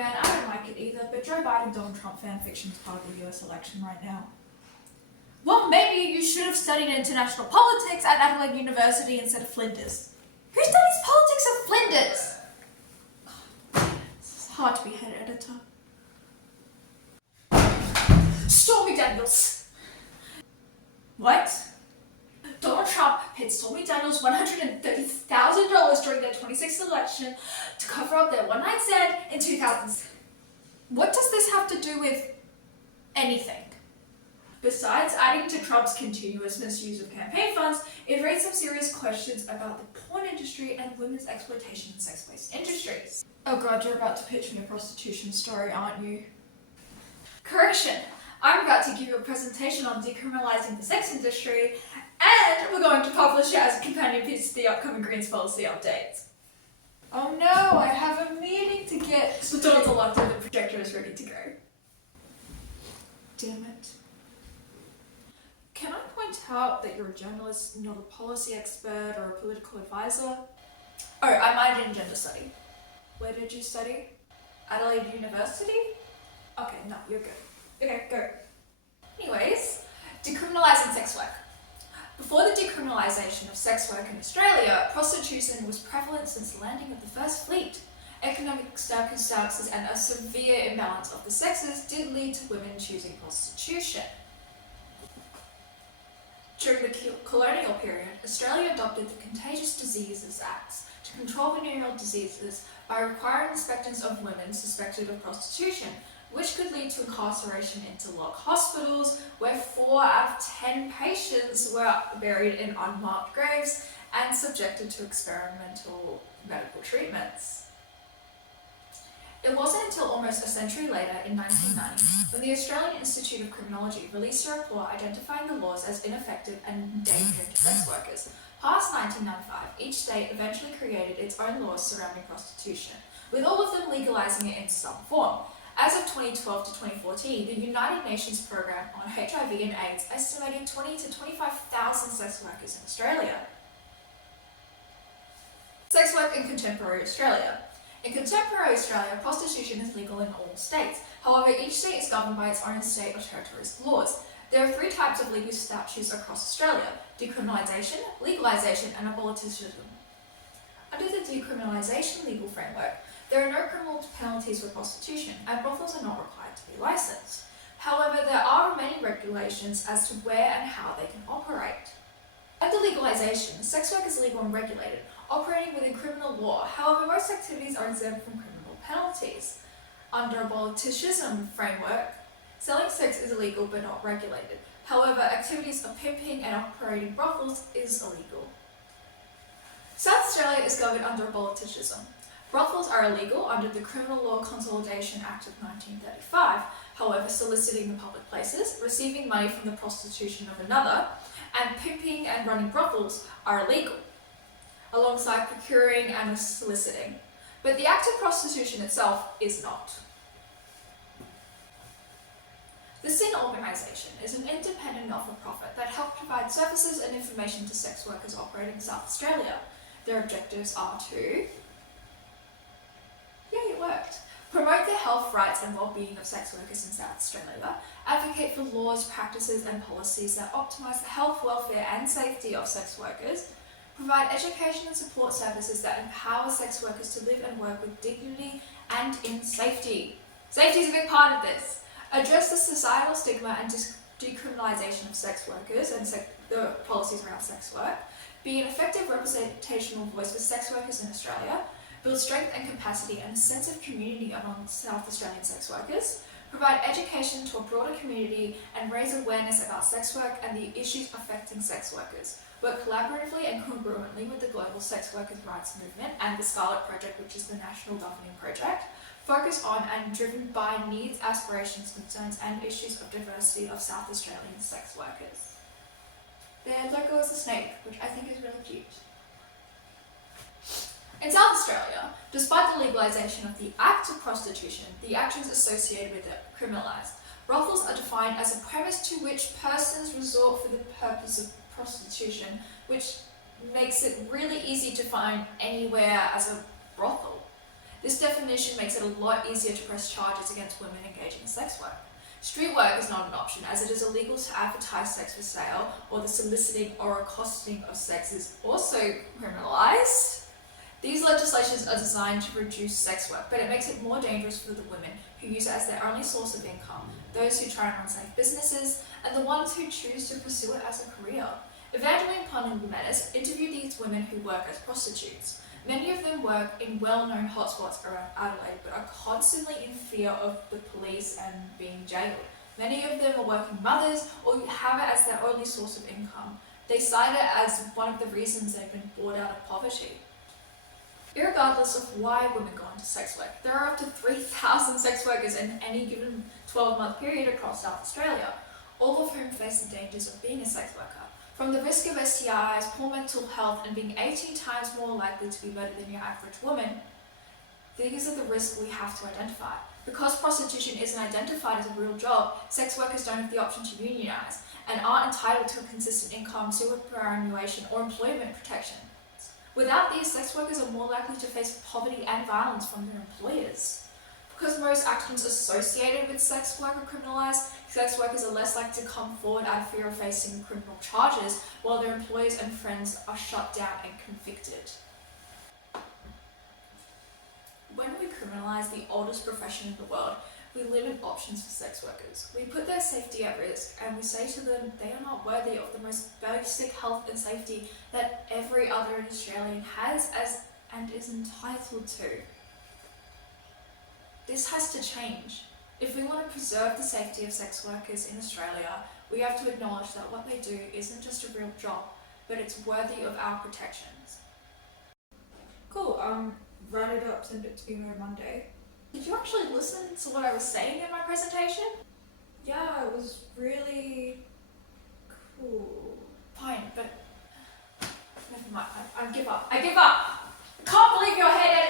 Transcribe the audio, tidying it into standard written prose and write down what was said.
man, I don't like it either, but Joe Biden Donald Trump fanfiction is part of the US election right now. Well, maybe you should have studied international politics at Adelaide University instead of Flinders. Who studies politics at Flinders? It's hard to be head editor. Stormy Daniels. What? Donald Trump paid Stormy Daniels $130,000 during their 2016 election to cover up their one-night stand in 2000. What does this have to do with anything? Besides adding to Trump's continuous misuse of campaign funds, it raised some serious questions about the porn industry and women's exploitation in sex-based industries. Oh god, you're about to pitch me a prostitution story, aren't you? Correction! I'm about to give you a presentation on decriminalising the sex industry, and we're going to publish it as a companion piece to the upcoming Greens policy updates. Oh no, I have a meeting to get to. The doors are locked and the projector is ready to go. Damn it. Can I point out that you're a journalist, not a policy expert or a political advisor? Oh, I minored in gender study. Where did you study? Adelaide University? Okay, no, you're good. Okay, go. Anyways, decriminalising sex work. Before the decriminalisation of sex work in Australia, prostitution was prevalent since the landing of the first fleet. Economic circumstances and a severe imbalance of the sexes did lead to women choosing prostitution. During the colonial period, Australia adopted the Contagious Diseases Acts to control venereal diseases by requiring inspections of women suspected of prostitution, which could lead to incarceration into locked hospitals, where 4 out of 10 patients were buried in unmarked graves and subjected to experimental medical treatments. It wasn't until almost a century later, in 1990, when the Australian Institute of Criminology released a report identifying the laws as ineffective and endangering sex workers. Past 1995, each state eventually created its own laws surrounding prostitution, with all of them legalising it in some form. As of 2012 to 2014, the United Nations Programme on HIV and AIDS estimated 20 to 25,000 sex workers in Australia. Sex work in contemporary Australia. In contemporary Australia, prostitution is legal in all states. However, each state is governed by its own state or territory's laws. There are 3 types of legal statutes across Australia: decriminalisation, legalisation, and abolitionism. Under the decriminalisation legal framework, there are no criminal penalties for prostitution, and brothels are not required to be licensed. However, there are many regulations as to where and how they can operate. Under legalisation, sex work is legal and regulated, operating within criminal law. However, most activities are exempt from criminal penalties. Under abolitionism framework, selling sex is illegal but not regulated. However, activities of pimping and operating brothels is illegal. South Australia is governed under abolitionism. Brothels are illegal under the Criminal Law Consolidation Act of 1935. However, soliciting in public places, receiving money from the prostitution of another, and pimping and running brothels are illegal, alongside procuring and soliciting. But the act of prostitution itself is not. The Sin Organisation is an independent not-for-profit that helps provide services and information to sex workers operating in South Australia. Their objectives are to promote the health, rights and well-being of sex workers in South Australia, advocate for laws, practices and policies that optimise the health, welfare and safety of sex workers, provide education and support services that empower sex workers to live and work with dignity and in safety. Safety is a big part of this. Address the societal stigma and decriminalisation of sex workers and the policies around sex work, be an effective representational voice for sex workers in Australia, build strength and capacity and a sense of community among South Australian sex workers, provide education to a broader community and raise awareness about sex work and the issues affecting sex workers, work collaboratively and congruently with the global sex workers' rights movement and the Scarlet Project, which is the national governing project, focus on and driven by needs, aspirations, concerns and issues of diversity of South Australian sex workers. Their logo is a snake, which I think is really cute. In South Australia, despite the legalisation of the act of prostitution, the actions associated with it are criminalised. Brothels are defined as a premise to which persons resort for the purpose of prostitution, which makes it really easy to find anywhere as a brothel. This definition makes it a lot easier to press charges against women engaging in sex work. Street work is not an option, as it is illegal to advertise sex for sale, or the soliciting or accosting of sex is also criminalised. These legislations are designed to reduce sex work, but it makes it more dangerous for the women who use it as their only source of income, those who try and run safe businesses, and the ones who choose to pursue it as a career. Evangeline Pond and Menace interviewed these women who work as prostitutes. Many of them work in well-known hotspots around Adelaide, but are constantly in fear of the police and being jailed. Many of them are working mothers or have it as their only source of income. They cite it as one of the reasons they've been brought out of poverty. Irregardless of why women go into sex work, there are up to 3,000 sex workers in any given 12-month period across South Australia, all of whom face the dangers of being a sex worker. From the risk of STIs, poor mental health, and being 18 times more likely to be murdered than your average woman, these are the risks we have to identify. Because prostitution isn't identified as a real job, sex workers don't have the option to unionise and aren't entitled to a consistent income, superannuation, or employment protection. Without these, sex workers are more likely to face poverty and violence from their employers. Because most actions associated with sex work are criminalised, sex workers are less likely to come forward out of fear of facing criminal charges, while their employers and friends are shut down and convicted. When we criminalise the oldest profession in the world, we limit options for sex workers. We put their safety at risk, and we say to them they are not worthy of the most basic health and safety that every other Australian has and is entitled to. This has to change. If we want to preserve the safety of sex workers in Australia, we have to acknowledge that what they do isn't just a real job, but it's worthy of our protections. Cool, write it up, send it to me on Monday. Did you actually listen to what I was saying in my presentation? Yeah, it was really cool. Fine, but never mind, I give up. I can't believe your head